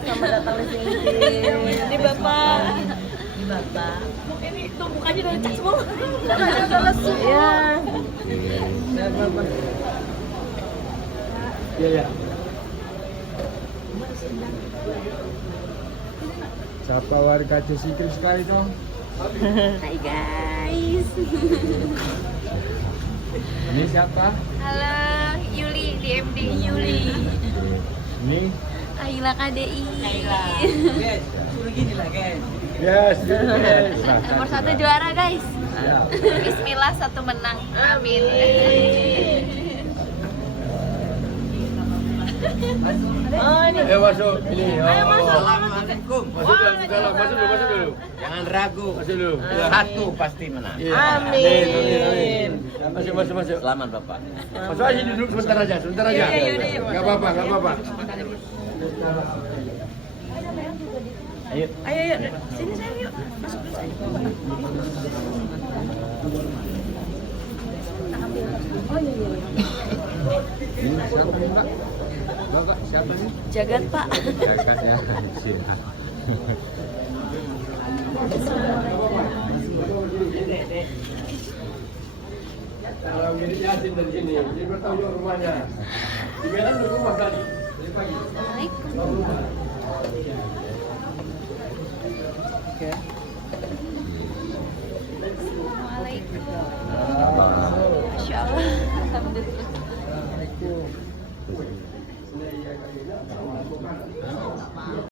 selamat datang di sini. Ini Bapak. Ini Bapak. Ini tuh mukanya udah lecek semua. Mukanya udah lesu. Iya. Dan Bapak. Iya ya. Siapa warga Cisikri sekali dong? Hai guys. Ini siapa? Halo, Yuli DMD Yuli. Ini? Ayla KDI. Ayla. Guys, suruh gini lah guys. Yes, yes. Nomor 1 juara guys. Ya. Bismillah 1 menang. Amin. Oh ini. Masuk ini. Ayo masuk. Assalamualaikum. Masuk dulu, masuk dulu. Jangan ragu. Masuk dulu. Satu pasti menang. Iya. Amin. Masuk. Selamat Bapak. Masuk aja duduk sebentar aja. Iya, iya. Gak apa-apa. Ayo. Ayo. Sini sayang yuk. Masuk dulu sayang. Oh iya. Ini siapa nih, Mbak? Bapak, siapa nih? Jagat Pak. Kakaknya. Kalau ini Yasin dari sini, dia bertanggung jawab rumahnya. Di Medan di rumah tadi. Dari pagi. Assalamualaikum. Oke. Assalamualaikum. Masya Allah. Alhamdulillah.